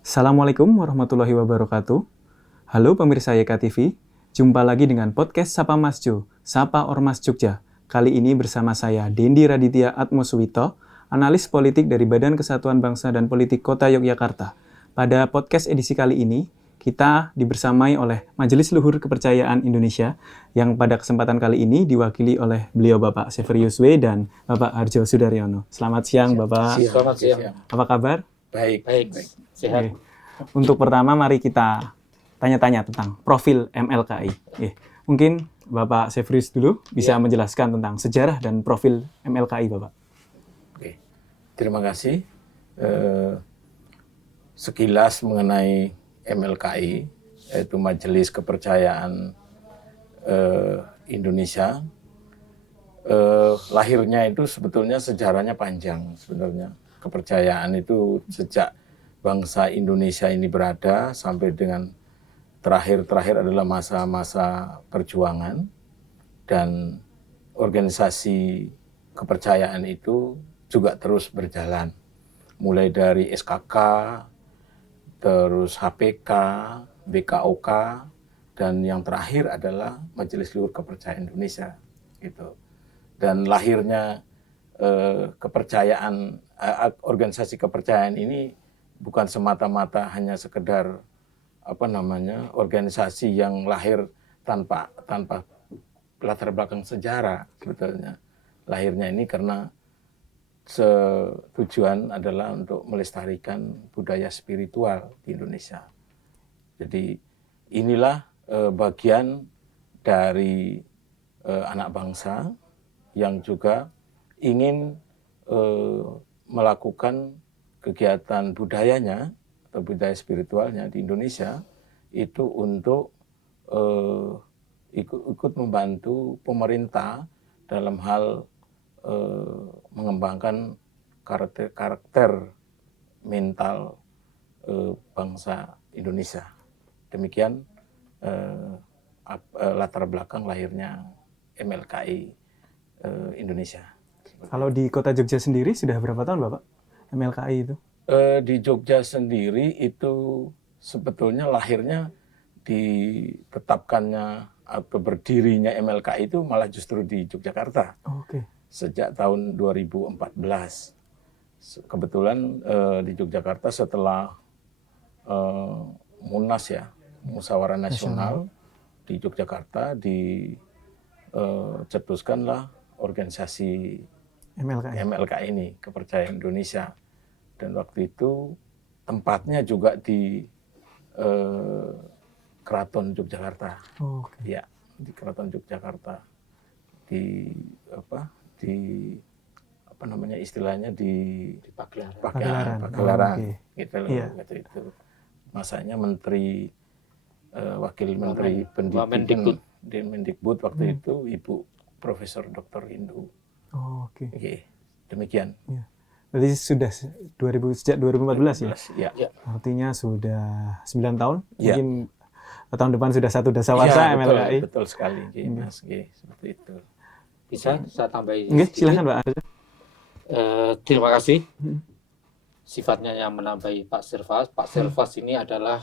Assalamualaikum warahmatullahi wabarakatuh. Halo pemirsa YK TV, jumpa lagi dengan podcast Sapa Masjo, Sapa Ormas Jogja. Kali ini bersama saya Dendi Raditya Atmosuwito, analis politik dari Badan Kesatuan Bangsa dan Politik Kota Yogyakarta. Pada podcast edisi kali ini, kita dibersamai oleh Majelis Luhur Kepercayaan Indonesia yang pada kesempatan kali ini diwakili oleh beliau Bapak Severius W. dan Bapak Harjo Sudaryono. Selamat siang Bapak. Selamat siang. Apa kabar? Baik. Sehat. Oke. Untuk pertama, mari kita tanya-tanya tentang profil MLKI. Mungkin Bapak Severius dulu bisa menjelaskan tentang sejarah dan profil MLKI, Bapak. Oke. Terima kasih. Sekilas mengenai MLKI, yaitu Majelis Kepercayaan Indonesia. Lahirnya itu sebetulnya sejarahnya panjang sebenarnya. Kepercayaan itu sejak bangsa Indonesia ini berada sampai dengan terakhir adalah masa-masa perjuangan, dan organisasi kepercayaan itu juga terus berjalan. Mulai dari SKK, terus HPK, BKOK, dan yang terakhir adalah Majelis Luhur Kepercayaan Indonesia. Gitu. Dan lahirnya kepercayaan, organisasi kepercayaan ini bukan semata-mata hanya sekedar organisasi yang lahir tanpa latar belakang sejarah sebetulnya. Lahirnya ini karena tujuan adalah untuk melestarikan budaya spiritual di Indonesia. Jadi inilah bagian dari anak bangsa yang juga ingin melakukan kegiatan budayanya atau budaya spiritualnya di Indonesia itu untuk ikut membantu pemerintah dalam hal mengembangkan karakter mental bangsa Indonesia. Demikian latar belakang lahirnya MLKI Indonesia. Kalau di Kota Jogja sendiri sudah berapa tahun, Bapak? MLKI itu? Di Jogja sendiri itu sebetulnya lahirnya ditetapkannya atau berdirinya MLKI itu malah justru di Yogyakarta. Oke. Sejak tahun 2014. Kebetulan di Yogyakarta setelah Munas ya, Musyawarah Nasional di Yogyakarta dicetuskanlah organisasi MLKI ini, Kepercayaan Indonesia. Dan waktu itu tempatnya juga di Keraton Yogyakarta. Ya, di Keraton Yogyakarta. Di Pagelaran. Gitu loh, gitu itu. Masanya Wakil Menteri Pendidikan Mendikbud waktu itu Ibu Profesor Dr. Hindu. Oke, demikian. Ya. Berarti sudah sejak 2014 ya? Ya. Artinya sudah 9 tahun? Ya. Mungkin tahun depan sudah satu dasawarsa MLKI? Betul sekali, Mas. Seperti itu. Bisa saya tambahin? Silakan, Pak. Terima kasih. Sifatnya yang menambahi Pak Servas. Pak Servas ini adalah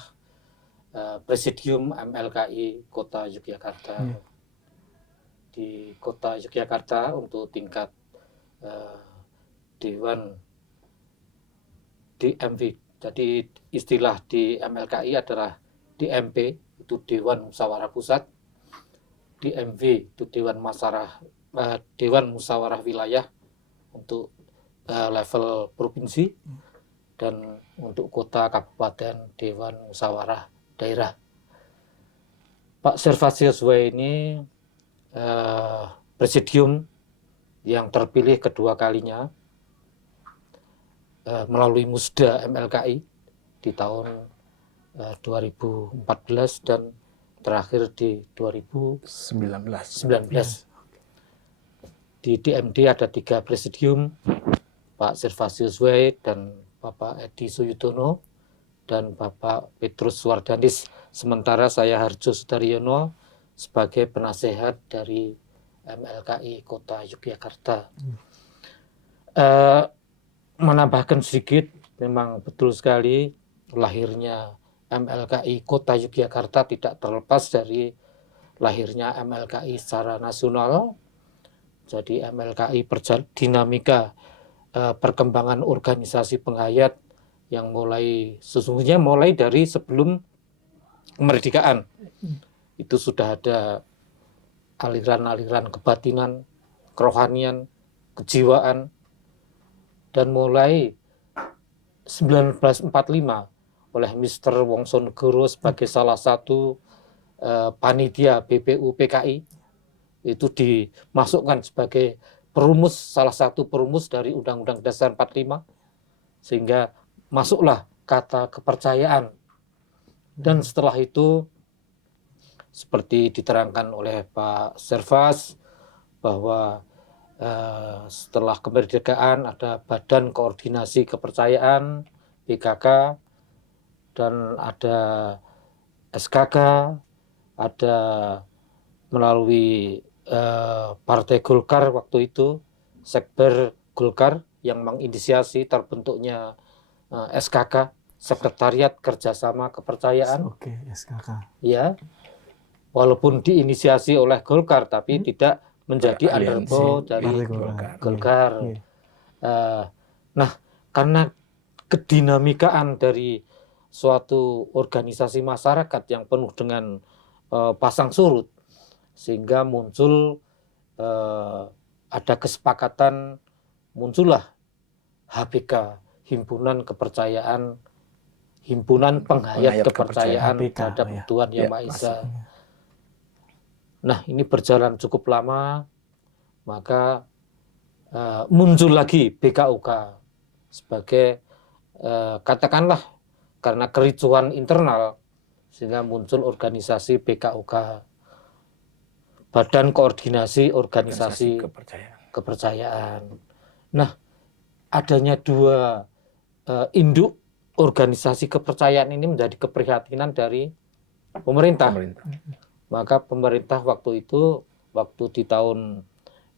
Presidium MLKI Kota Yogyakarta. Di Kota Yogyakarta untuk tingkat Dewan DMV. Jadi istilah di MLKI adalah DMP, itu Dewan Musyawarah Pusat. DMV itu Dewan Musyawarah Wilayah untuk level provinsi, dan untuk kota kabupaten Dewan Musyawarah Daerah. Pak Servasius W ini presidium yang terpilih kedua kalinya melalui Musda MLKI di tahun 2014 dan terakhir di 2019. Di DMD ada 3 presidium, Pak Servasius W dan Bapak Edi Suyudono dan Bapak Petrus Suwardanis. Sementara saya Harjo Sudaryono sebagai penasehat dari MLKI Kota Yogyakarta. Menambahkan sedikit, memang betul sekali lahirnya MLKI Kota Yogyakarta tidak terlepas dari lahirnya MLKI secara nasional. Jadi MLKI dinamika perkembangan organisasi penghayat yang sesungguhnya mulai dari sebelum kemerdekaan. Itu sudah ada aliran-aliran kebatinan, kerohanian, kejiwaan, dan mulai 1945 oleh Mr. Wongsonegoro sebagai salah satu panitia BPU PKI itu dimasukkan sebagai salah satu perumus dari Undang-Undang Dasar 45, sehingga masuklah kata kepercayaan. Dan setelah itu seperti diterangkan oleh Pak Servas bahwa setelah kemerdekaan ada Badan Koordinasi Kepercayaan BKK, dan ada SKK, ada melalui Partai Golkar waktu itu, Sekber Golkar yang menginisiasi terbentuknya SKK, Sekretariat Kerjasama Kepercayaan. Oke, SKK. Ya, walaupun diinisiasi oleh Golkar, tapi tidak menjadi underbow dari Golkar. Nah, karena kedinamikaan dari suatu organisasi masyarakat yang penuh dengan pasang surut, sehingga muncul ada kesepakatan, muncullah HPK, Himpunan Kepercayaan, Himpunan Penghayat Kepercayaan terhadap Tuhan Yang Maha Esa. Nah, ini berjalan cukup lama, maka muncul lagi BKUK sebagai katakanlah karena kericuhan internal, sehingga muncul organisasi BKUK, Badan Koordinasi Organisasi Kepercayaan. Nah, adanya dua induk organisasi kepercayaan ini menjadi keprihatinan dari pemerintah. Maka pemerintah waktu itu, waktu di tahun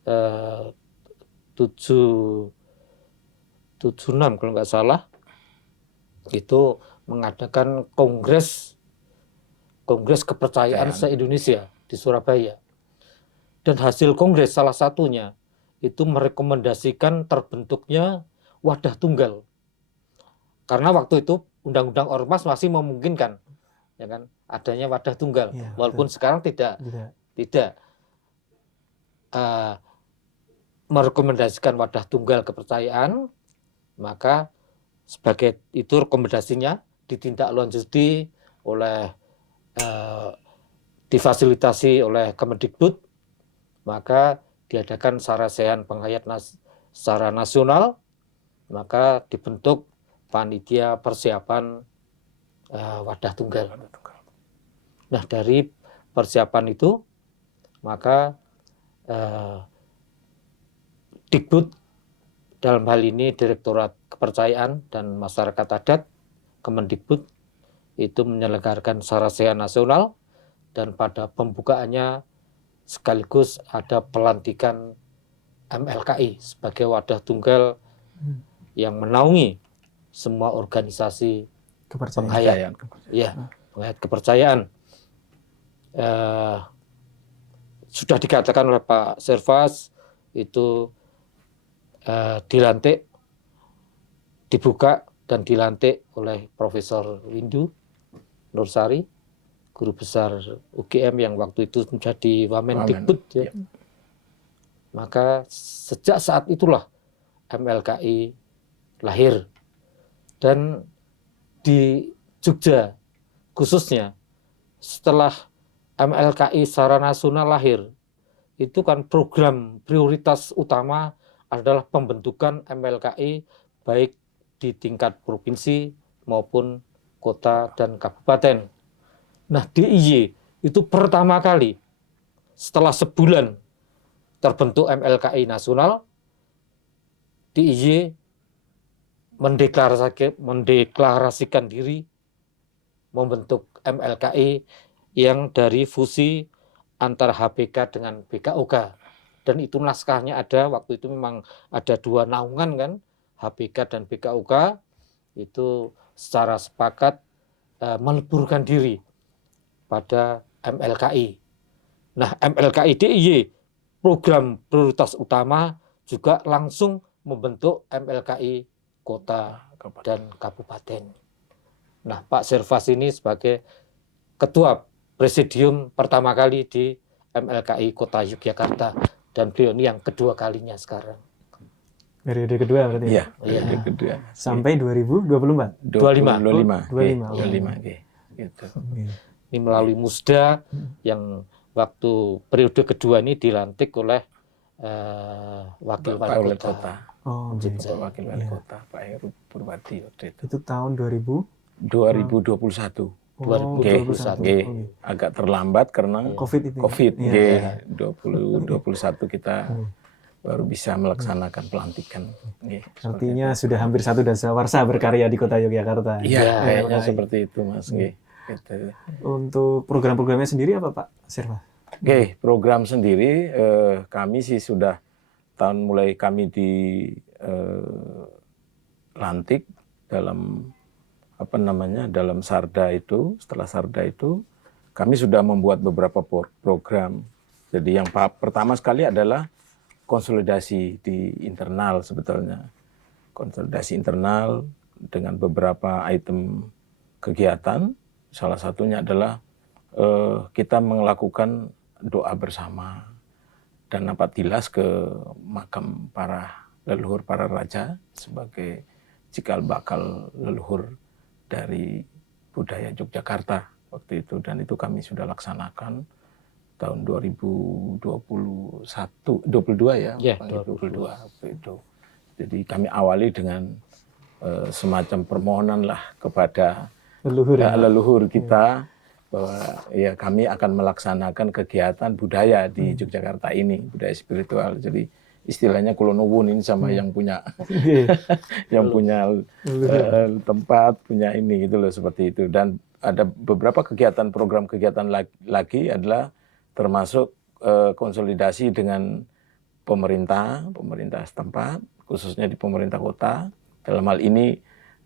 76 kalau nggak salah, itu mengadakan kongres kepercayaan se-Indonesia di Surabaya. Dan hasil kongres salah satunya itu merekomendasikan terbentuknya wadah tunggal. Karena waktu itu Undang-Undang Ormas masih memungkinkan, ya kan, adanya wadah tunggal, ya, walaupun sekarang tidak merekomendasikan wadah tunggal kepercayaan. Maka sebagai itu rekomendasinya ditindaklanjuti oleh difasilitasi oleh Kemendikbud, maka diadakan sarasehan penghayat secara nasional, maka dibentuk panitia persiapan wadah tunggal. Nah, dari persiapan itu maka Dikbud, dalam hal ini Direktorat Kepercayaan dan Masyarakat Adat Kemendikbud, itu menyelenggarakan sarasehan nasional, dan pada pembukaannya sekaligus ada pelantikan MLKI sebagai wadah tunggal yang menaungi semua organisasi penghayat, penghayat kepercayaan. Sudah dikatakan oleh Pak Servas, itu dibuka dan dilantik oleh Profesor Windu Nursari, guru besar UGM yang waktu itu menjadi Wamendikbud. Ya. Maka sejak saat itulah MLKI lahir. Dan di Jogja khususnya, setelah MLKI secara nasional lahir, itu kan program prioritas utama adalah pembentukan MLKI baik di tingkat provinsi maupun kota dan kabupaten. Nah, DIY itu pertama kali setelah sebulan terbentuk MLKI nasional, DIY mendeklarasikan diri membentuk MLKI yang dari fusi antara HPK dengan BKUK. Dan itu naskahnya ada, waktu itu memang ada dua naungan kan, HPK dan BKUK, itu secara sepakat meleburkan diri pada MLKI. Nah, MLKI DIY, program prioritas utama, juga langsung membentuk MLKI kota dan kabupaten. Nah, Pak Servas ini sebagai ketua presidium pertama kali di MLKI Kota Yogyakarta, dan beliau ini yang kedua kalinya sekarang. Periode kedua berarti ya? Iya, periode kedua. Sampai 2024? 25. Gitu. Ini melalui Musda yang waktu periode kedua ini dilantik oleh wakil wali kota. Oh, Wakil wali kota Pak Heru Purwadi waktu itu. Itu tahun 2021. 2021. Agak terlambat karena COVID. 2021 kita baru bisa melaksanakan pelantikan. Artinya sudah hampir 1 dasawarsa berkarya di Kota Yogyakarta. Iya, kayaknya seperti itu, Mas. Gitu. Untuk program-programnya sendiri apa, Pak Servas? Program sendiri kami sih sudah mulai kami dilantik dalam dalam Sarda itu. Setelah Sarda itu kami sudah membuat beberapa program. Jadi yang pertama sekali adalah konsolidasi di internal sebetulnya. Konsolidasi internal dengan beberapa item kegiatan. Salah satunya adalah kita melakukan doa bersama dan napak tilas ke makam para leluhur, para raja sebagai cikal bakal leluhur dari budaya Yogyakarta waktu itu. Dan itu kami sudah laksanakan tahun 2022 ya, 2022 waktu itu. Jadi kami awali dengan semacam permohonan lah kepada leluhur kita bahwa ya kami akan melaksanakan kegiatan budaya di Yogyakarta ini, budaya spiritual. Jadi istilahnya kulonuwun ini sama yang punya tempat, punya ini gitu loh, seperti itu. Dan ada beberapa kegiatan, program kegiatan lagi adalah termasuk konsolidasi dengan pemerintah setempat, khususnya di pemerintah kota. Dalam hal ini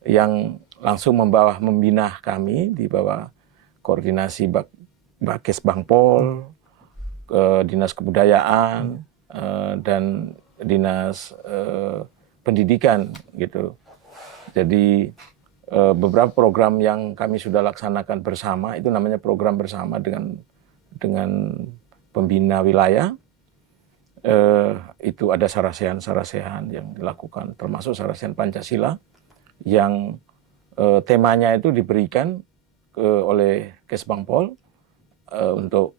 yang langsung membina kami di bawah koordinasi Bakes Bangpol, Dinas Kebudayaan, dan Dinas Pendidikan gitu. Jadi beberapa program yang kami sudah laksanakan bersama itu namanya program bersama dengan pembina wilayah. Itu ada sarasehan yang dilakukan, termasuk sarasehan Pancasila yang temanya itu diberikan oleh Kesbangpol untuk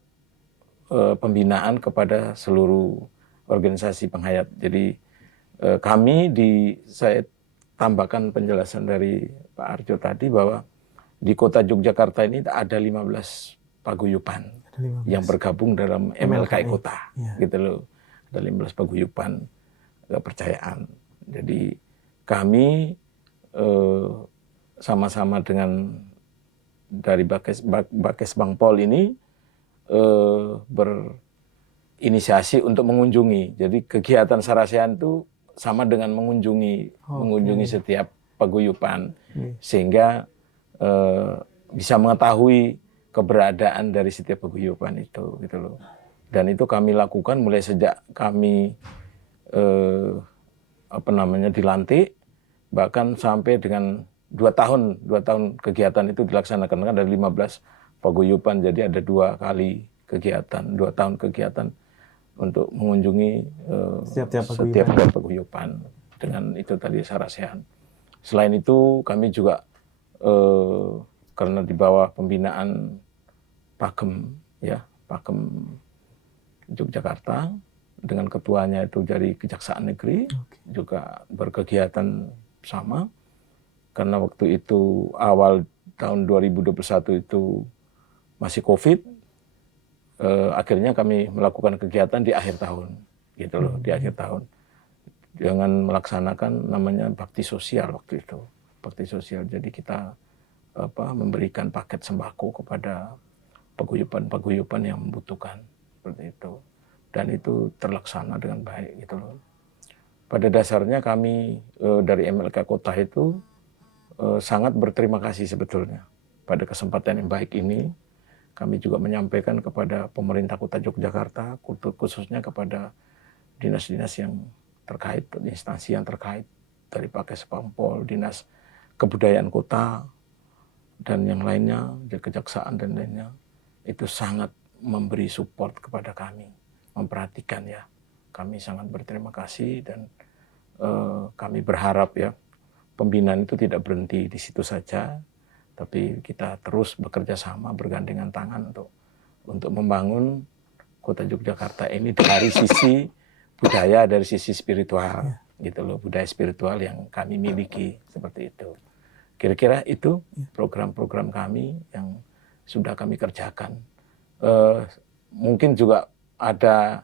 pembinaan kepada seluruh organisasi penghayat. Jadi saya tambahkan penjelasan dari Pak Arjo tadi bahwa di kota Yogyakarta ini ada 15 paguyuban yang bergabung dalam MLKI Kota, gitu loh. Ada 15 paguyuban kepercayaan. Jadi kami sama-sama dengan dari Bakes Bangpol ini berinisiasi untuk mengunjungi. Jadi kegiatan sarasehan itu sama dengan mengunjungi setiap paguyuban, sehingga bisa mengetahui keberadaan dari setiap paguyuban itu, gitu loh. Dan itu kami lakukan mulai sejak kami dilantik, bahkan sampai dengan 2 tahun kegiatan itu dilaksanakan. Kan ada 15 paguyuban, jadi ada 2 kali kegiatan, 2 tahun kegiatan untuk mengunjungi setiap paguyuban dengan itu tadi sarasehan. Selain itu kami juga karena di bawah pembinaan Pakem Yogyakarta dengan ketuanya itu dari Kejaksaan Negeri, juga berkegiatan sama. Karena waktu itu awal tahun 2021 itu masih COVID, akhirnya kami melakukan kegiatan di akhir tahun, gitu loh, di akhir tahun. Dengan melaksanakan namanya bakti sosial waktu itu, bakti sosial. Jadi kita memberikan paket sembako kepada paguyuban yang membutuhkan, seperti itu. Dan itu terlaksana dengan baik, gitu loh. Pada dasarnya kami dari MLK Kota itu sangat berterima kasih sebetulnya pada kesempatan yang baik ini. Kami juga menyampaikan kepada pemerintah Kota Yogyakarta, khususnya kepada dinas-dinas yang terkait, instansi yang terkait, dari Pakes Pampol, Dinas Kebudayaan Kota, dan yang lainnya, Kejaksaan dan lainnya, itu sangat memberi support kepada kami, memperhatikan ya. Kami sangat berterima kasih dan kami berharap ya, pembinaan itu tidak berhenti di situ saja, tapi kita terus bekerja sama, bergandengan tangan untuk membangun Kota Yogyakarta ini dari sisi budaya, dari sisi spiritual, gitu loh, budaya spiritual yang kami miliki seperti itu. Kira-kira itu program-program kami yang sudah kami kerjakan. Mungkin juga ada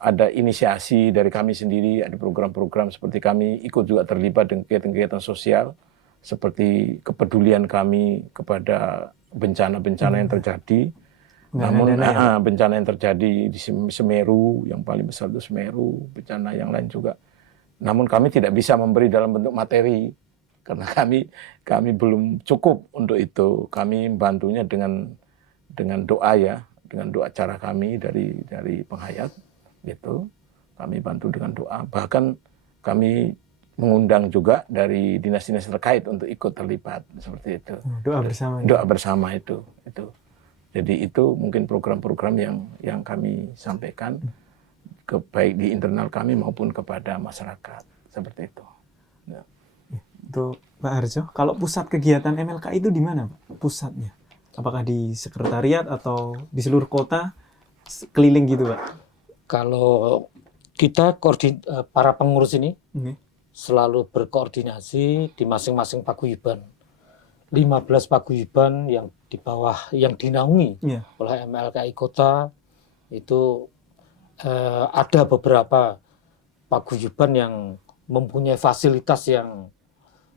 ada inisiasi dari kami sendiri, ada program-program seperti kami ikut juga terlibat dengan kegiatan-kegiatan sosial, seperti kepedulian kami kepada bencana-bencana yang terjadi. Namun bencana yang terjadi di Semeru, yang paling besar itu Semeru, bencana yang lain juga. Namun kami tidak bisa memberi dalam bentuk materi, karena kami belum cukup untuk itu. Kami membantunya dengan doa ya, dengan doa cara kami dari penghayat gitu. Kami bantu dengan doa. Bahkan kami mengundang juga dari dinas-dinas terkait untuk ikut terlibat seperti itu. Doa bersama. Doa bersama itu. Jadi itu mungkin program-program yang kami sampaikan baik di internal kami maupun kepada masyarakat seperti itu. Ya. Itu Pak Harjo, kalau pusat kegiatan MLKI itu di mana Pak? Pusatnya? Apakah di sekretariat atau di seluruh kota keliling gitu Pak? Kalau kita para pengurus ini selalu berkoordinasi di masing-masing paguyuban. 15 paguyuban yang di bawah, yang dinaungi oleh MLKI Kota, itu ada beberapa paguyuban yang mempunyai fasilitas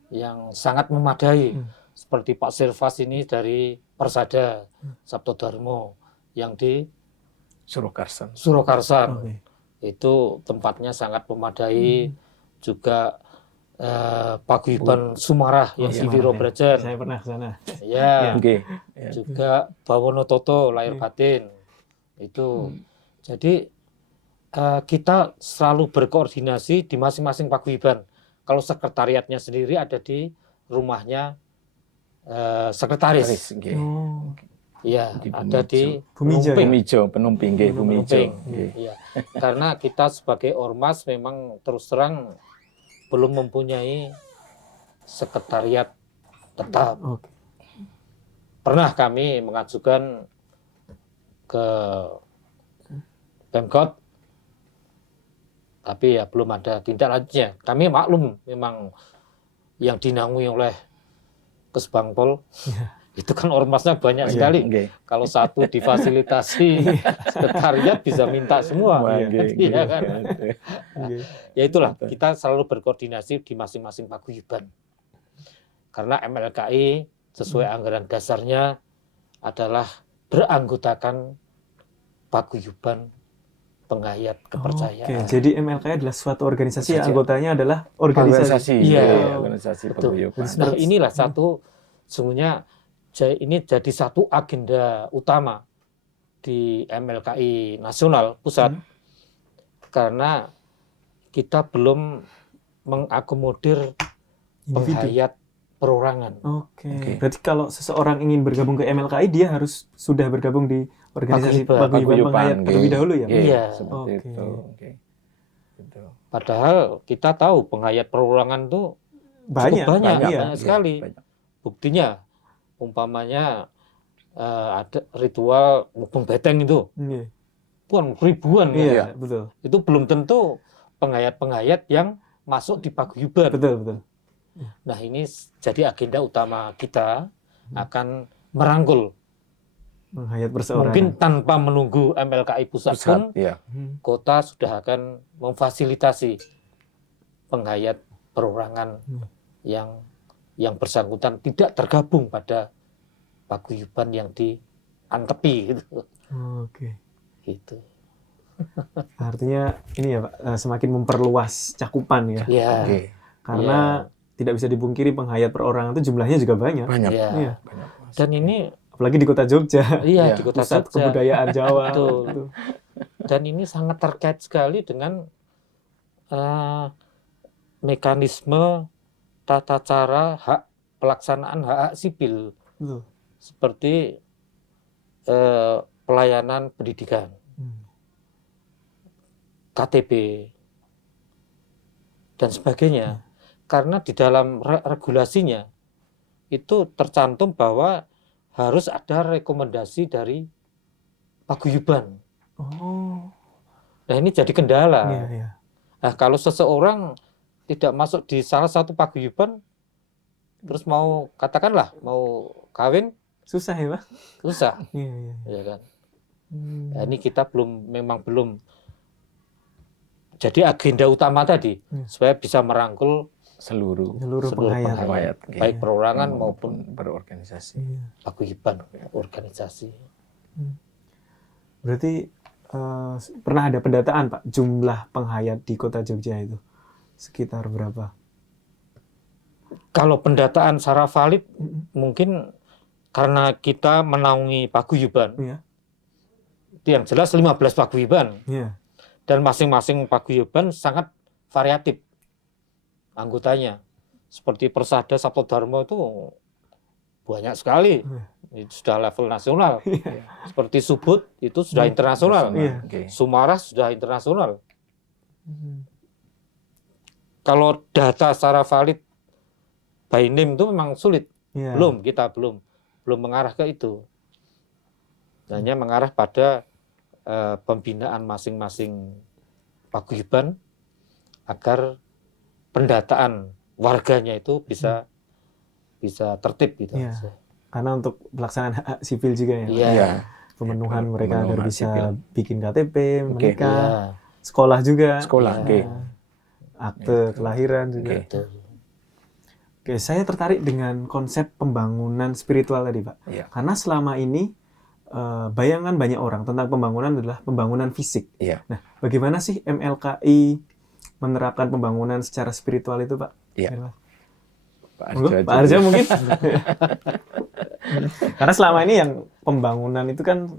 yang sangat memadai. Seperti Pak Sirfas ini dari Persada Sabto Darmo yang di Surakarsan. Itu tempatnya sangat memadai. Juga paguyuban Sumarah yang di Wiro Brajan. Saya pernah ke sana. Ya. Juga Bawono Toto lahir batin. Itu. Jadi kita selalu berkoordinasi di masing-masing paguyuban. Kalau sekretariatnya sendiri ada di rumahnya sekretaris. Ya, ada di Penumping. Ya. Karena kita sebagai ormas memang terus terang belum mempunyai sekretariat tetap. Pernah kami mengajukan ke Pemkot, tapi ya belum ada tindak lanjutnya. Kami maklum memang yang dinaungi oleh Kesbangpol. Itu kan ormasnya banyak sekali. Kalau satu difasilitasi sekretariat bisa minta semua. Ya kan? Ya itulah, kita selalu berkoordinasi di masing-masing paguyuban. Karena MLKI sesuai anggaran dasarnya adalah beranggotakan paguyuban penghayat kepercayaan. Jadi MLKI adalah suatu organisasi yang anggotanya adalah organisasi. Organisasi paguyuban. Nah, inilah satu, sungguhnya ini jadi satu agenda utama di MLKI Nasional Pusat, karena kita belum mengakomodir penghayat perorangan. Berarti kalau seseorang ingin bergabung ke MLKI, dia harus sudah bergabung di organisasi paguyuban penghayat terlebih dahulu ya? Iya. Padahal kita tahu penghayat perorangan itu banyak sekali. Buktinya, umpamanya ada ritual mubeng beteng itu, ribuan. Betul. Itu belum tentu penghayat-penghayat yang masuk di paguyuban. Betul. Nah, ini jadi agenda utama kita akan merangkul penghayat perseorangan. Mungkin tanpa menunggu MLKI pusat pun, kota sudah akan memfasilitasi penghayat perorangan yang bersangkutan tidak tergabung pada paguyuban yang diantepi gitu. Gitu. Artinya ini ya Pak, semakin memperluas cakupan ya. Karena tidak bisa dipungkiri penghayat perorangan itu jumlahnya juga banyak. Banyak. Iya. Iya. Banyak, Mas. Dan ini Apalagi di kota Jogja, iya Iya. di kota pusat Jogja. kebudayaan Jawa. Betul. Gitu. Dan ini sangat terkait sekali dengan mekanisme tata cara pelaksanaan hak sipil Betul. seperti pelayanan pendidikan, KTP dan sebagainya. Karena di dalam regulasinya itu tercantum bahwa harus ada rekomendasi dari paguyuban. Oh. Nah ini jadi kendala. Iya, iya. Nah kalau seseorang tidak masuk di salah satu paguyuban, terus mau katakanlah mau kawin, Susah ya, Pak? susah, Iya, iya. ya kan? Nah, ini kita memang belum. Jadi agenda utama tadi supaya bisa merangkul Seluruh Seluruh penghayat. penghayat, baik perorangan maupun maupun berorganisasi. Iya. paguyuban organisasi. Berarti pernah ada pendataan, Pak, jumlah penghayat di kota Jogja itu sekitar berapa? Kalau pendataan secara valid mungkin karena kita menaungi paguyuban, Iya. itu yang jelas 15 paguyuban. Iya. Dan masing-masing paguyuban sangat variatif anggotanya. Seperti Persada Saptodharma itu banyak sekali. Itu sudah level nasional. Seperti Subud itu sudah internasional. Iya. Oke. Sumaras sudah internasional. Kalau data secara valid by name itu memang sulit. Iya. Kita belum mengarah ke itu. Hanya mengarah pada pembinaan masing-masing paguyuban agar pendataan warganya itu bisa tertib gitu. Iya. Karena untuk pelaksanaan hak sipil juga ya, Pak. Iya. Iya. Pemenuhan mereka Pemenuhan agar hak bisa sipil. bikin KTP, menikah, Iya. sekolah juga, Sekolah, oke. akte kelahiran juga. Oke. Betul. Oke, saya tertarik dengan konsep pembangunan spiritual tadi, Pak. Iya. Karena selama ini bayangan banyak orang tentang pembangunan adalah pembangunan fisik. Iya. Nah, bagaimana sih MLKI menerapkan pembangunan secara spiritual itu, Pak? Iya. Pak Arja mungkin. Karena selama ini yang pembangunan itu kan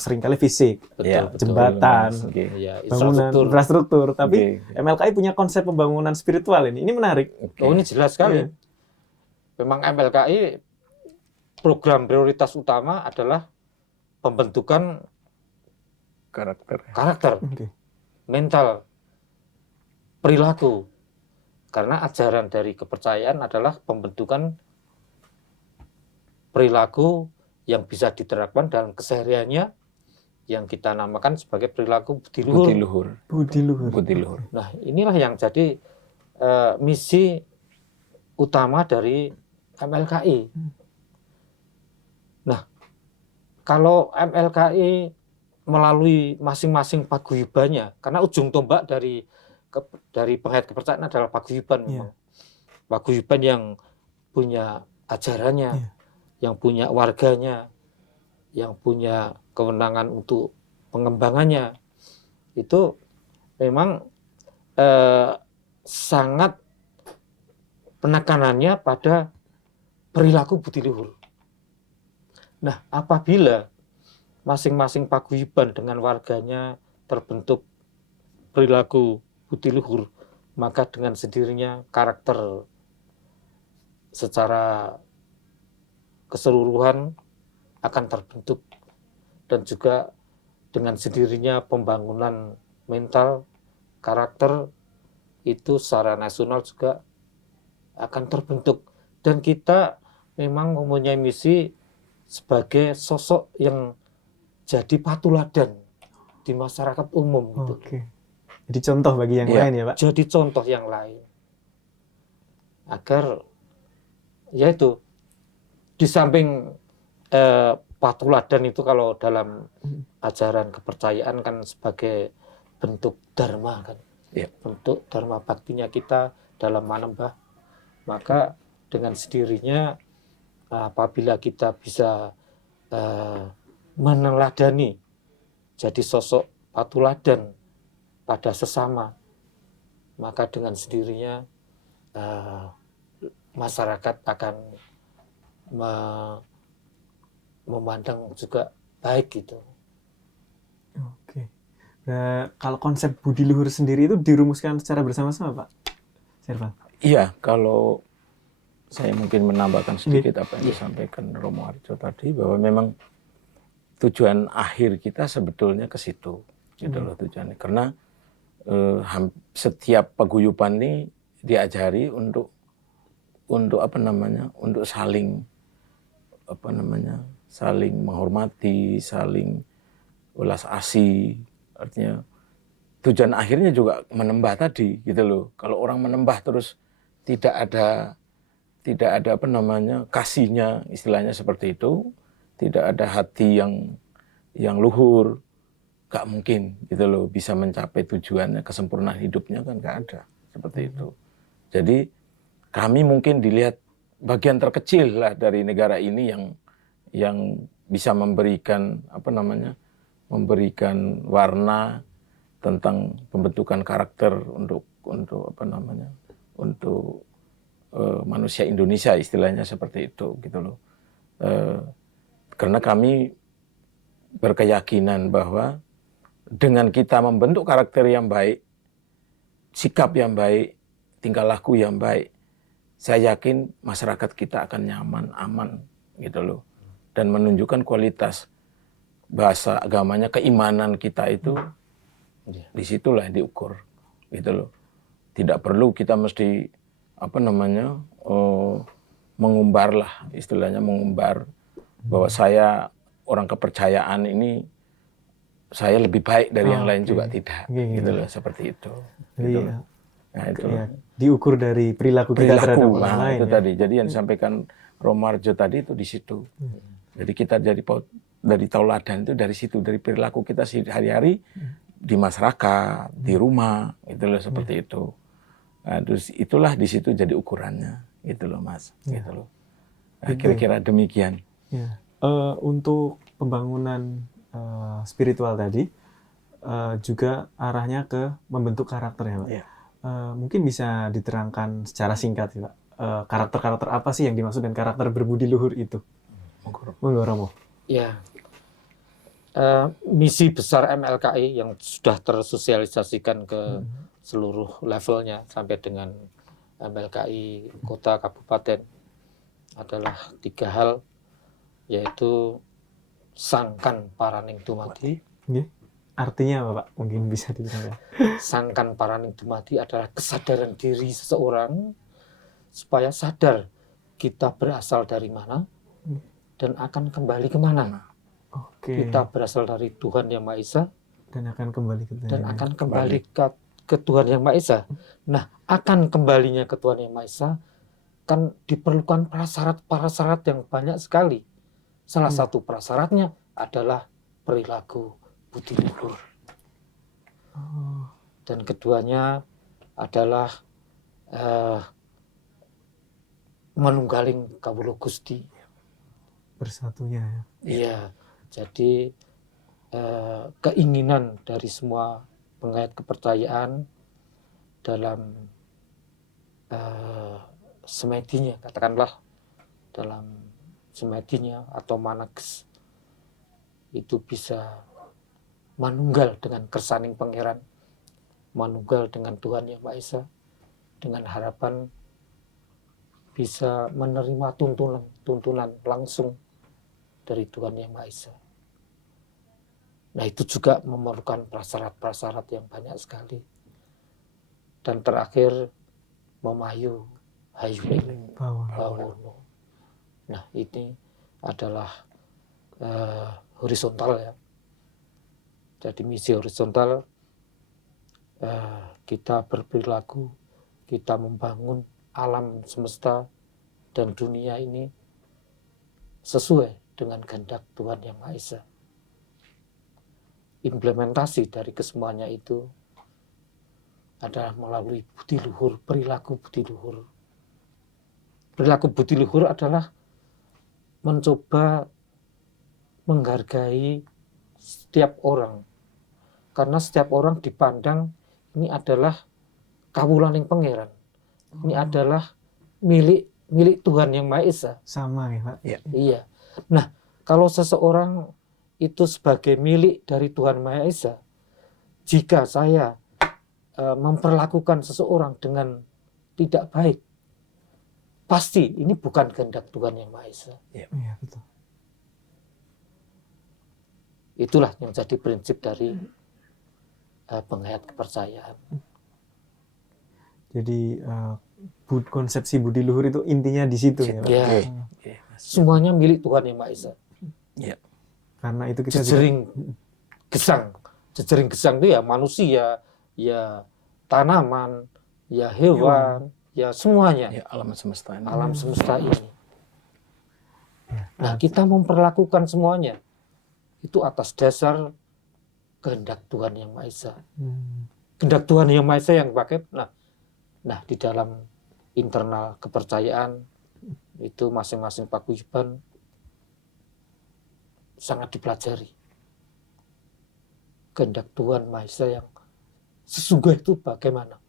seringkali fisik, Iya, jembatan, Oke. Iya, bangunan infrastruktur. Tapi Oke. MLKI punya konsep pembangunan spiritual ini. Ini menarik. Oke. Oh, ini jelas sekali. Iya. Memang MLKI program prioritas utama adalah pembentukan karakter, Oke. mental, perilaku. Karena ajaran dari kepercayaan adalah pembentukan perilaku yang bisa diterapkan dalam kesehariannya yang kita namakan sebagai perilaku budi luhur. Budi luhur. Budi luhur. Nah, inilah yang jadi misi utama dari MLKI. Nah, kalau MLKI melalui masing-masing paguyubannya, karena ujung tombak dari penghayat kepercayaan adalah paguyuban memang. Paguyuban yang punya ajarannya, yang punya warganya, yang punya kewenangan untuk pengembangannya, itu memang sangat penekanannya pada perilaku budi luhur. Nah, apabila masing-masing paguyuban dengan warganya terbentuk perilaku budi luhur, maka dengan sendirinya karakter secara keseluruhan akan terbentuk, dan juga dengan sendirinya pembangunan mental karakter itu secara nasional juga akan terbentuk. Dan kita memang mempunyai misi sebagai sosok yang jadi patuladan di masyarakat umum gitu. Oke. Jadi contoh bagi yang lain ya, Pak. Jadi contoh yang lain. Agar yaitu di samping patuladan itu kalau dalam ajaran kepercayaan kan sebagai bentuk dharma kan. Bentuk dharma baktinya kita dalam manembah. Maka dengan sendirinya apabila kita bisa meneladani jadi sosok patuladan pada sesama, maka dengan sendirinya masyarakat akan memandang juga baik gitu. Oke. Nah, kalau konsep budi luhur sendiri itu dirumuskan secara bersama-sama, Pak Servan? Iya, kalau saya mungkin menambahkan sedikit apa yang disampaikan Romo Harjo tadi, bahwa memang tujuan akhir kita sebetulnya ke situ, gitu loh tujuannya. Karena setiap paguyuban ini diajari untuk saling saling menghormati, saling welas asih. Artinya tujuan akhirnya juga menembah tadi, gitu loh. Kalau orang menembah terus tidak ada kasihnya, istilahnya seperti itu, tidak ada hati yang luhur, gak mungkin, gitu loh, bisa mencapai tujuannya, kesempurnaan hidupnya kan gak ada, seperti itu. Jadi kami mungkin dilihat bagian terkecil lah dari negara ini yang bisa memberikan memberikan warna tentang pembentukan karakter untuk manusia Indonesia, istilahnya seperti itu, gitu loh. Karena kami berkeyakinan bahwa dengan kita membentuk karakter yang baik, sikap yang baik, tingkah laku yang baik, saya yakin masyarakat kita akan nyaman, aman, gitu loh. Dan menunjukkan kualitas bahasa agamanya, keimanan kita itu, disitulah diukur, gitu loh. Tidak perlu kita mesti mengumbar lah, istilahnya mengumbar bahwa saya orang kepercayaan ini, saya lebih baik dari yang lain juga tidak, gitu loh, seperti itu. Gitu loh. Nah, itu diukur dari perilaku kita terhadap orang lain. Itu tadi. Jadi yang disampaikan Romo Harjo tadi itu di situ. Jadi kita dari tauladan itu dari situ, dari perilaku kita sehari-hari di masyarakat, di rumah, itu loh, seperti itu. Nah, terus itulah di situ jadi ukurannya, gitu loh, Mas. Gitu loh. Nah, kira-kira demikian. Ya. Untuk pembangunan spiritual tadi juga arahnya ke membentuk karakter ya, Pak. Ya. Mungkin bisa diterangkan secara singkat ya, Pak. Karakter-karakter apa sih yang dimaksud dengan karakter berbudi luhur itu? Monggo, Romo. Ya, misi besar MLKI yang sudah tersosialisasikan ke seluruh levelnya sampai dengan MLKI kota kabupaten adalah 3 hal, yaitu sangkan paraning dumadi. Artinya apa, Pak? Mungkin bisa diterangkan. Sangkan paraning dumadi adalah kesadaran diri seseorang supaya sadar kita berasal dari mana dan akan kembali kemana. Kita berasal dari Tuhan Yang Maha Esa dan akan kembali ke Tuhan Yang Maha Esa. Nah, akan kembalinya ke Tuhan Yang Maha Esa kan diperlukan prasyarat yang banyak sekali. Salah satu prasyaratnya adalah perilaku budi luhur. Dan keduanya adalah manunggaling kawula Gusti. Bersatunya ya. Iya. Jadi keinginan dari semua pengait kepercayaan dalam semedinya, katakanlah dalam semedinya atau manages itu bisa manunggal dengan kersaning pangeran, manunggal dengan Tuhan Yang Maha Esa, dengan harapan bisa menerima tuntunan langsung dari Tuhan Yang Maha Esa. Nah, itu juga memerlukan prasyarat-prasyarat yang banyak sekali. Dan terakhir, memayu hayuning bawono. Nah, ini adalah horizontal ya. Jadi misi horizontal, kita berperilaku, kita membangun alam semesta dan dunia ini sesuai dengan kehendak Tuhan Yang Maha Esa. Implementasi dari kesemuanya itu adalah melalui budi luhur, perilaku budi luhur. Perilaku budi luhur adalah mencoba menghargai setiap orang. Karena setiap orang dipandang ini adalah kawulaning pangeran. Ini adalah milik Tuhan Yang Maha Esa. Sama ya Pak. Iya. Nah, kalau seseorang itu sebagai milik dari Tuhan Maha Esa, jika saya memperlakukan seseorang dengan tidak baik, pasti ini bukan kehendak Tuhan Yang Maha Esa. Iya betul. Itulah yang jadi prinsip dari penghayat kepercayaan. Jadi konsepsi budi luhur itu intinya di situ ya Pak. Ya, semuanya milik Tuhan Yang Maha Esa. Karena itu kita Jejering gesang itu ya manusia, ya tanaman, ya hewan, ya semuanya. Ya, alam semesta ini. Alam semesta ini. Nah, kita memperlakukan semuanya itu atas dasar kehendak Tuhan Yang Maha Esa. Kehendak Tuhan Yang Maha Esa yang pakai. Nah, di dalam internal kepercayaan itu masing-masing paguyuban sangat dipelajari. Kehendak Tuhan Maha Esa yang sesungguhnya itu bagaimana.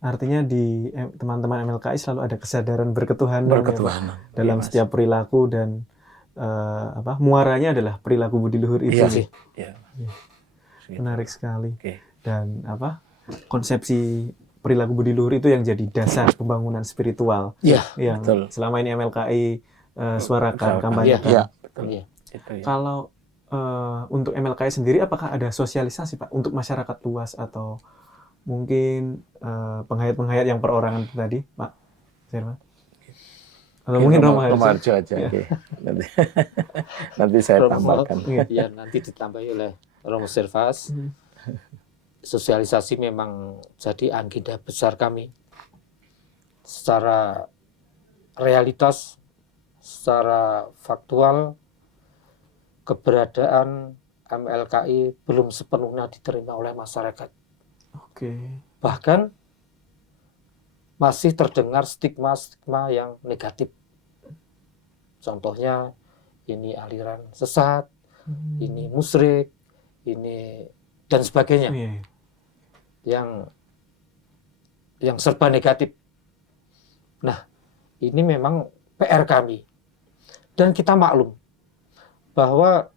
Artinya di teman-teman MLKI selalu ada kesadaran berketuhanan ya, Pak, dalam Mas. setiap perilaku dan muaranya adalah perilaku budi luhur itu. Iya sih. sih. Iya. Menarik sekali. Oke. Dan konsepsi perilaku budi luhur itu yang jadi dasar pembangunan spiritual Iya, yang betul. selama ini MLKI suarakan, Iya, kampanyekan. Iya, betul. Iya. Itu ya. Kalau untuk MLKI sendiri, apakah ada sosialisasi Pak untuk masyarakat luas atau mungkin penghayat-penghayat yang perorangan tadi, Pak Sirman? Atau mungkin Romo Harjo aja. Ya. Oke. Nanti saya tambahkan. Ya, nanti ditambahi oleh Romo Servas. Sosialisasi memang jadi agenda besar kami. Secara realitas, secara faktual, keberadaan MLKI belum sepenuhnya diterima oleh masyarakat. Oke. Bahkan masih terdengar stigma-stigma yang negatif. Contohnya ini aliran sesat, ini musyrik, ini dan sebagainya. Iya. Yang serba negatif. Nah, ini memang PR kami. Dan kita maklum bahwa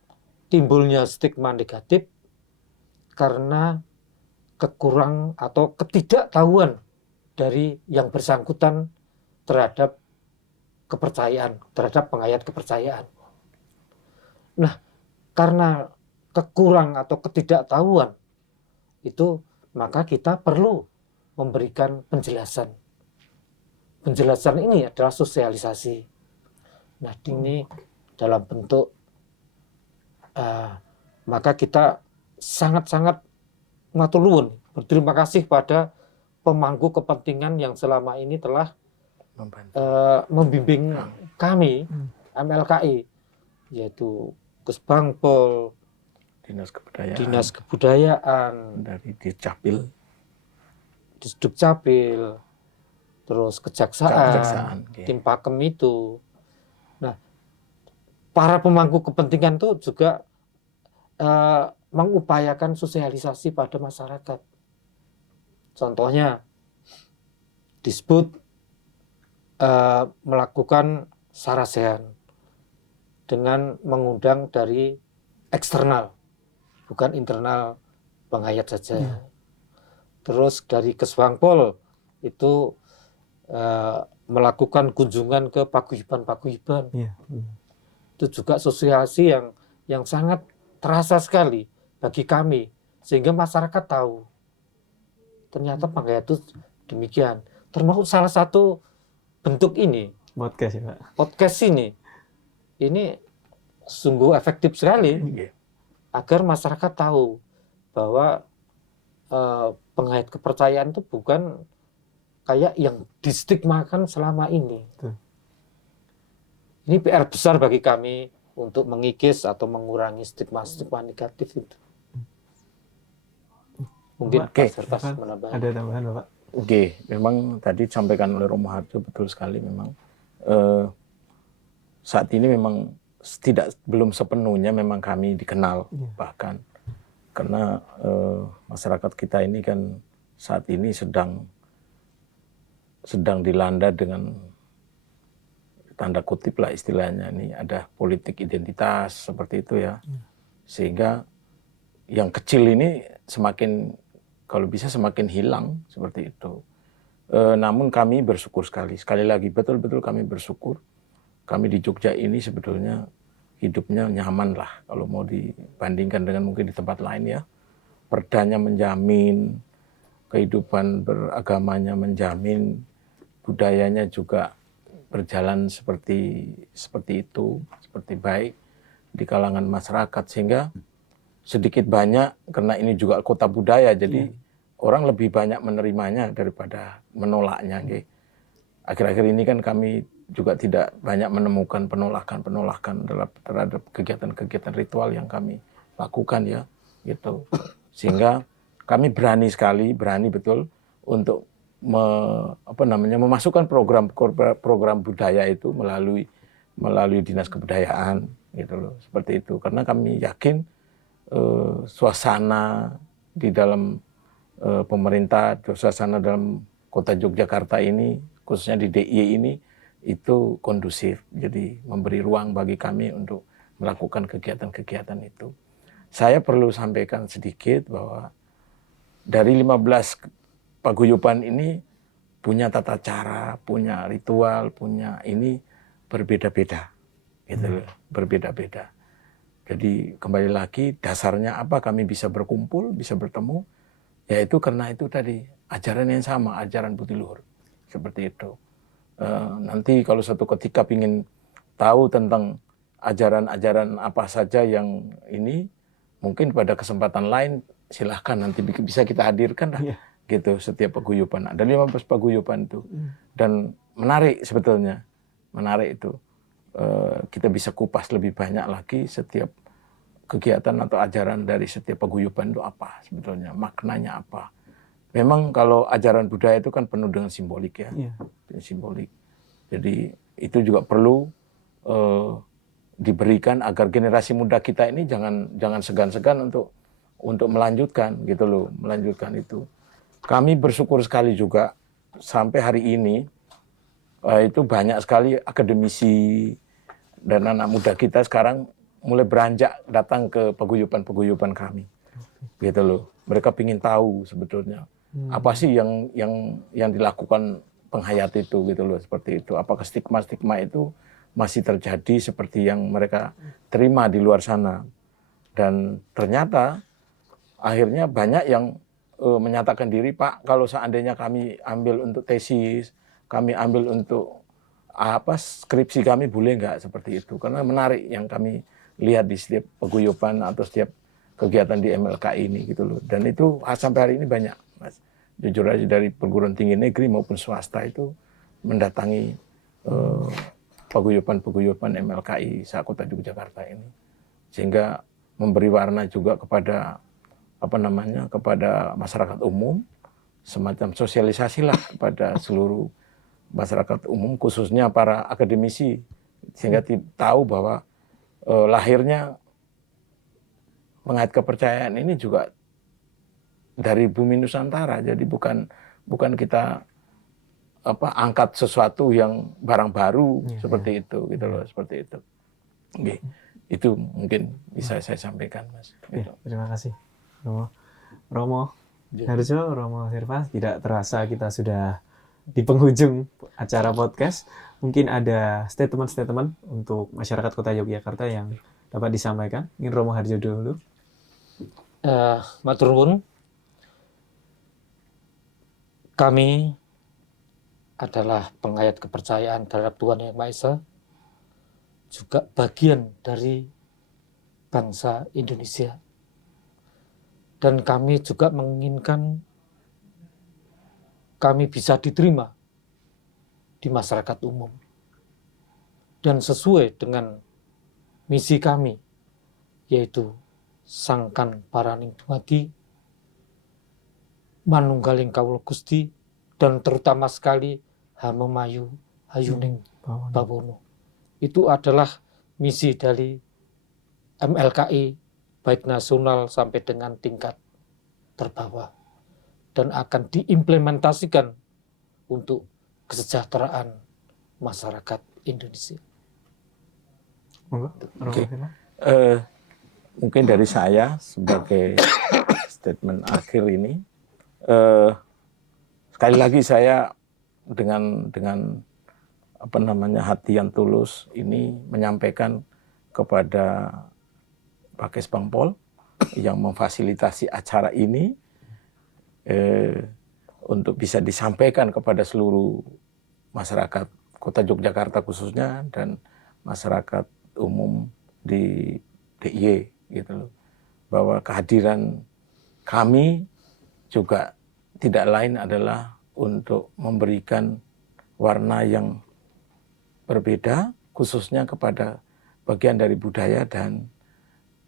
timbulnya stigma negatif karena kekurang atau ketidaktahuan dari yang bersangkutan terhadap kepercayaan, terhadap penghayat kepercayaan. Nah, karena kekurang atau ketidaktahuan itu, maka kita perlu memberikan penjelasan. Penjelasan ini adalah sosialisasi. Nah, ini dalam bentuk maka kita sangat-sangat matur nuwun, berterima kasih pada pemangku kepentingan yang selama ini telah membimbing kami MLKI, yaitu Kesbangpol, Dinas Kebudayaan, dari Dicapil, Disdukcapil, terus Kejaksaan, tim Pakem itu. Nah, para pemangku kepentingan itu juga mengupayakan sosialisasi pada masyarakat. Contohnya, Disbud melakukan sarasehan dengan mengundang dari eksternal, bukan internal penghayat saja. Terus dari Kesbangpol itu melakukan kunjungan ke paguyuban-paguyuban. Itu juga sosialisasi yang sangat terasa sekali bagi kami, sehingga masyarakat tahu ternyata penghayat itu demikian. Termasuk salah satu bentuk ini, podcast ya Pak. Podcast ini sungguh efektif sekali agar masyarakat tahu bahwa penghayat kepercayaan itu bukan kayak yang distigmakan selama ini. Ini PR besar bagi kami untuk mengikis atau mengurangi stigma-stigma negatif itu. Mungkin Pak Servas menambah. Ada tambahan Bapak? Oke, memang tadi disampaikan oleh Romo Harjo betul sekali memang. Saat ini memang belum sepenuhnya memang kami dikenal, bahkan karena masyarakat kita ini kan saat ini sedang sedang dilanda dengan tanda kutip lah istilahnya, ini ada politik identitas seperti itu ya. Sehingga yang kecil ini semakin, kalau bisa semakin hilang seperti itu. Namun kami bersyukur sekali lagi betul-betul kami bersyukur. Kami di Jogja ini sebetulnya hidupnya nyaman lah kalau mau dibandingkan dengan mungkin di tempat lain ya. Perdanya menjamin, kehidupan beragamanya menjamin, budayanya juga berjalan seperti itu, seperti baik di kalangan masyarakat, sehingga sedikit banyak karena ini juga kota budaya, jadi orang lebih banyak menerimanya daripada menolaknya. Akhir-akhir ini kan kami juga tidak banyak menemukan penolakan terhadap kegiatan-kegiatan ritual yang kami lakukan ya, gitu. Sehingga kami berani betul untuk memasukkan program budaya itu melalui Dinas Kebudayaan gitu loh, seperti itu. Karena kami yakin suasana di dalam pemerintah, suasana dalam kota Yogyakarta ini, khususnya di DIY ini, itu kondusif. Jadi memberi ruang bagi kami untuk melakukan kegiatan-kegiatan itu. Saya perlu sampaikan sedikit bahwa dari 15 paguyuban ini punya tata cara, punya ritual, punya ini berbeda-beda, gitu loh, berbeda-beda. Jadi kembali lagi dasarnya apa kami bisa berkumpul, bisa bertemu, yaitu karena itu tadi ajaran yang sama, ajaran budi luhur, seperti itu. Nanti kalau suatu ketika ingin tahu tentang ajaran-ajaran apa saja yang ini, mungkin pada kesempatan lain silahkan nanti bisa kita hadirkan lah. Gitu setiap paguyuban. Ada 15 paguyuban itu. Dan menarik sebetulnya. Menarik itu. Kita bisa kupas lebih banyak lagi setiap kegiatan atau ajaran dari setiap paguyuban itu apa sebetulnya, maknanya apa. Memang kalau ajaran budaya itu kan penuh dengan simbolik ya. Simbolik. Jadi itu juga perlu diberikan agar generasi muda kita ini jangan segan-segan untuk melanjutkan gitu loh, melanjutkan itu. Kami bersyukur sekali juga sampai hari ini itu banyak sekali akademisi dan anak muda kita sekarang mulai beranjak datang ke paguyuban kami, gitu loh. Mereka ingin tahu sebetulnya apa sih yang dilakukan penghayat itu, gitu loh, seperti itu. Apakah stigma-stigma itu masih terjadi seperti yang mereka terima di luar sana? Dan ternyata akhirnya banyak yang menyatakan diri, Pak, kalau seandainya kami ambil untuk tesis, kami ambil untuk skripsi kami, boleh nggak seperti itu? Karena menarik yang kami lihat di setiap paguyuban atau setiap kegiatan di MLKI ini gitu loh. Dan itu sampai hari ini banyak, Mas. Jujur aja dari perguruan tinggi negeri maupun swasta itu mendatangi paguyuban MLKI Kota Yogyakarta ini. Sehingga memberi warna juga kepada kepada masyarakat umum, semacam sosialisasi lah kepada seluruh masyarakat umum, khususnya para akademisi, sehingga tahu bahwa lahirnya pengait kepercayaan ini juga dari bumi Nusantara. Jadi bukan kita angkat sesuatu yang barang baru seperti itu, gitu loh, seperti itu. Okay. Itu mungkin bisa saya sampaikan, Mas. Gitu. Terima kasih. Romo Harjo, Romo Sirvas, tidak terasa kita sudah di penghujung acara podcast. Mungkin ada statement-statement untuk masyarakat Kota Yogyakarta yang dapat disampaikan. Mungkin Romo Harjo dulu. Matur nuwun. Kami adalah penghayat kepercayaan terhadap Tuhan Yang Maha Esa, juga bagian dari bangsa Indonesia. Dan kami juga menginginkan kami bisa diterima di masyarakat umum. Dan sesuai dengan misi kami, yaitu sangkan paraning dumadi, manunggaling kawula Gusti, dan terutama sekali hamemayu hayuning bawono. Itu adalah misi dari MLKI, baik nasional sampai dengan tingkat terbawah, dan akan diimplementasikan untuk kesejahteraan masyarakat Indonesia. Monggo. Oke. Mungkin dari saya sebagai statement akhir ini, sekali lagi saya dengan hati yang tulus ini menyampaikan kepada Pak Kesbangpol yang memfasilitasi acara ini untuk bisa disampaikan kepada seluruh masyarakat Kota Yogyakarta khususnya dan masyarakat umum di DIY gitu loh, bahwa kehadiran kami juga tidak lain adalah untuk memberikan warna yang berbeda khususnya kepada bagian dari budaya dan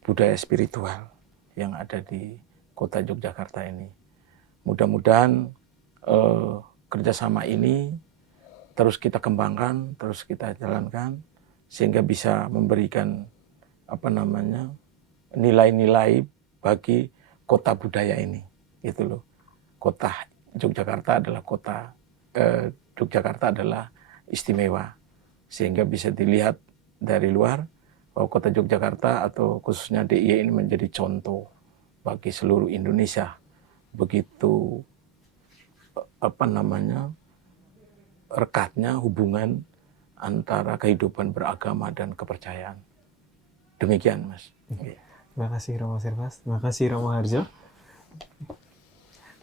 budaya spiritual yang ada di Kota Yogyakarta ini. Mudah-mudahan kerjasama ini terus kita kembangkan, terus kita jalankan sehingga bisa memberikan nilai-nilai bagi kota budaya ini, gitu loh. Kota Yogyakarta adalah istimewa, sehingga bisa dilihat dari luar bahwa kota Yogyakarta atau khususnya DIY ini menjadi contoh bagi seluruh Indonesia. Begitu rekatnya hubungan antara kehidupan beragama dan kepercayaan. Demikian, Mas. Terima kasih Romo Sirvas, terima kasih Romo Harjo.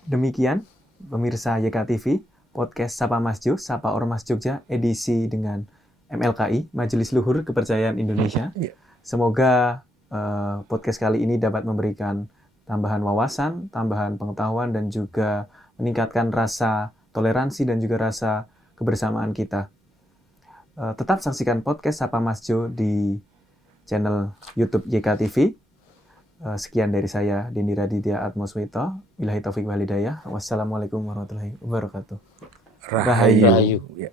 Demikian pemirsa YKTV, podcast Sapa Masjo, Sapa Ormas Jogja, edisi dengan MLKI, Majelis Luhur Kepercayaan Indonesia. Semoga podcast kali ini dapat memberikan tambahan wawasan, tambahan pengetahuan, dan juga meningkatkan rasa toleransi dan juga rasa kebersamaan kita. Tetap saksikan podcast Sapa Masjo di channel YouTube YKTV. Sekian dari saya, Dendi Raditya Atmoswito. Billahi taufiq wal hidayah. Wassalamualaikum warahmatullahi wabarakatuh. Rahayu. Rahayu. Ya.